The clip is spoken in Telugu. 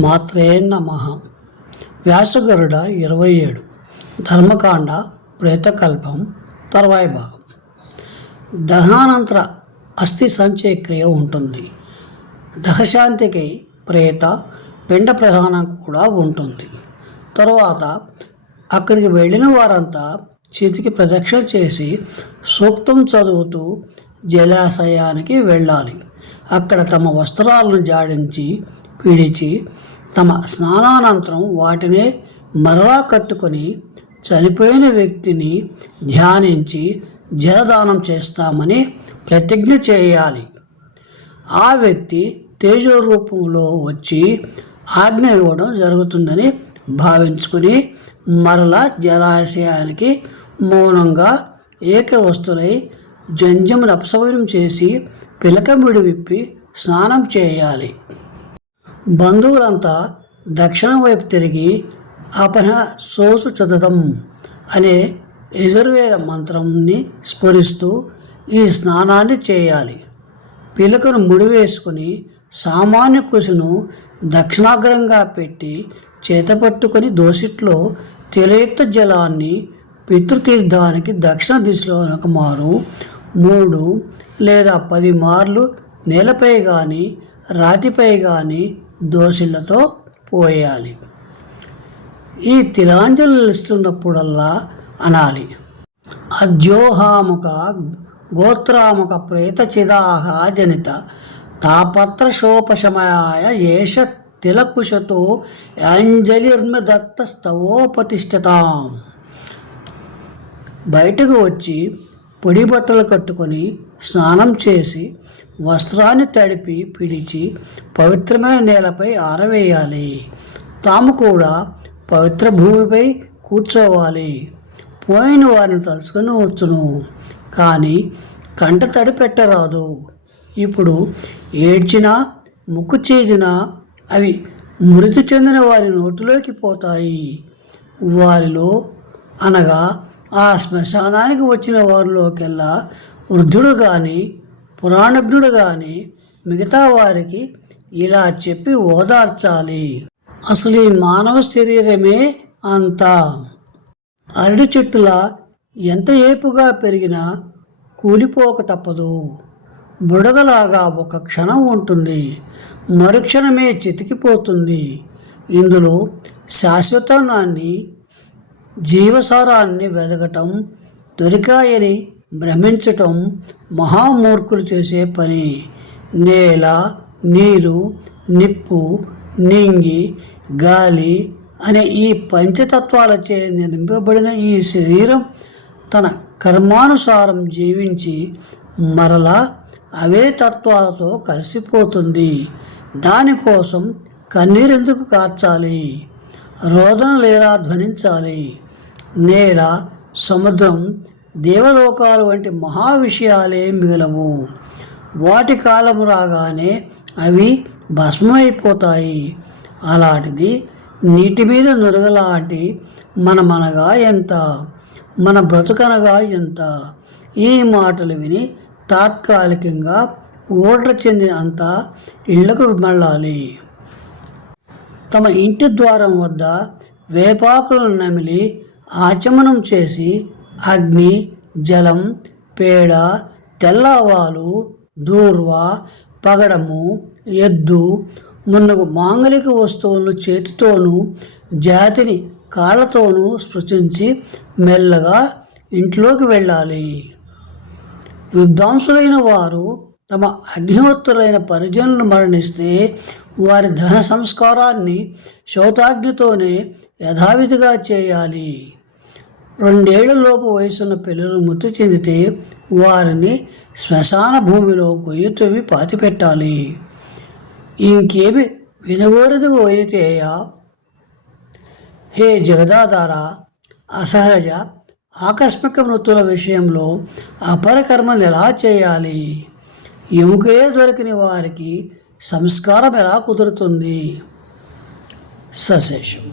మాత్రే నమ. వ్యాసగరుడ ఇరవై ఏడు ధర్మకాండ ప్రేతకల్పం తర్వాయి భాగం. దహనానంతర అస్థి సంచయ క్రియ ఉంటుంది. దహశాంతికి ప్రేత పిండ ప్రధానం కూడా ఉంటుంది. తరువాత అక్కడికి వెళ్ళిన వారంతా చేతికి ప్రదక్షిణ చేసి సూక్తం చదువుతూ జలాశయానికి వెళ్ళాలి. అక్కడ తమ వస్త్రాలను జాడించి పిడిచి తమ స్నానానంతరం వాటినే మరలా కట్టుకొని చనిపోయిన వ్యక్తిని ధ్యానించి జలదానం చేస్తామని ప్రతిజ్ఞ చేయాలి. ఆ వ్యక్తి తేజో రూపంలో వచ్చి ఆజ్ఞ ఇవ్వడం జరుగుతుందని భావించుకుని మరలా జలాశయానికి మౌనంగా ఏకవస్తులై జంజమును అపసమయం చేసి పిలకమిడి విప్పి స్నానం చేయాలి. బంధువులంతా దక్షిణం వైపు తిరిగి అపన సోసు చదుదం అనే యజుర్వేద మంత్రంని స్ఫురిస్తూ ఈ స్నానాన్ని చేయాలి. పిలకను ముడివేసుకుని సామాన్య కుసును దక్షిణాగ్రంగా పెట్టి చేతపట్టుకొని దోసిట్లో తెలియత్త జలాన్ని పితృతీర్థానికి దక్షిణ దిశలో ఒక మారు మూడు లేదా పది మార్లు నేలపై కానీ రాతిపై కానీ దోశలతో పోయాలి. ఈ తిలాంజలు ఇస్తున్నప్పుడల్లా అనాలి. అద్యోహాముక గోత్రాముక ప్రేతచిదాహ జనిత తాపత్రశోపశమయాయ ఏష తిలకుశతో యాంజలిర్మదత్త స్తవోపతిష్టతాం బయటకు వచ్చి పొడి బట్టలు కట్టుకొని స్నానం చేసి వస్త్రాన్ని తడిపి పిడిచి పవిత్రమైన నేలపై ఆరవేయాలి. తాము కూడా పవిత్ర భూమిపై కూర్చోవాలి. పోయిన వారిని తలుచుకొని వచ్చును. కానీ కంట తడి పెట్టరాదు ఇప్పుడు ఏడ్చినా ముక్కు చేదినా అవి మృతి చెందిన వారి నోటిలోకి పోతాయి. వారిలో అనగా ఆ శ్మశానానికి వచ్చిన వారిలోకెల్లా వృద్ధుడు కానీ పురాణజ్ఞుడు కానీ మిగతా వారికి ఇలా చెప్పి ఓదార్చాలి. అసలు ఈ మానవ శరీరమే అంత. అరటి చెట్టుల ఎంత ఏపుగా పెరిగినా కూలిపోక తప్పదు. బుడగలాగా ఒక క్షణం ఉంటుంది. మరుక్షణమే చితికిపోతుంది. ఇందులో శాశ్వతనాన్ని జీవసారాన్ని వెదగటం దొరికాయని భ్రమించటం మహామూర్ఖులు చేసే పని. నేల నీరు నిప్పు నింగి గాలి అనే ఈ పంచతత్వాలచే నింపబడిన ఈ శరీరం తన కర్మానుసారం జీవించి మరలా అవే తత్వాలతో కలిసిపోతుంది. దానికోసం కన్నీరెందుకు కార్చాలి? రోదన లేదా ధ్వనించాలి. నేల సముద్రం దేవలోకాలు వంటి మహావిషయాలే మిగలవు. వాటి కాలం రాగానే అవి భస్మమైపోతాయి. అలాంటిది నీటి మీద నురగలాంటి మనమనగా ఎంత? మన బ్రతుకనగా ఎంత? ఈ మాటలు విని తాత్కాలికంగా ఓడ్ర చెందిన అంతా ఇళ్ళకు మళ్ళాలి. తమ ఇంటి ద్వారం వద్ద వేపాకులను నమిలి ఆచమనం చేసి అగ్ని జలం పేడ తెల్లవాలు దూర్వ పగడము ఎద్దు మున్నగు మాంగలిక వస్తువులను చేతితోనూ జాతిని కాళ్ళతోనూ స్పృశించి మెల్లగా ఇంట్లోకి వెళ్ళాలి. విద్వాంసులైన వారు తమ అగ్నిహోత్రులైన పరిజనులు మరణిస్తే వారి ధన సంస్కారాన్ని శౌతాగ్నితోనే యథావిధిగా చేయాలి. రెండేళ్ళలోపు వయసున్న పిల్లలు మృతి చెందితే వారిని శ్మశాన భూమిలో గొయ్యి తవ్వి పాతిపెట్టాలి ఇంకేమి వినగోరదు వైనితేయ హే జగదాధార అసహజ ఆకస్మిక మృతుల విషయంలో అపరకర్మలు ఎలా చేయాలి? ఎముకే దొరికిన వారికి సంస్కారం ఎలా కుదురుతుంది? సశేషం.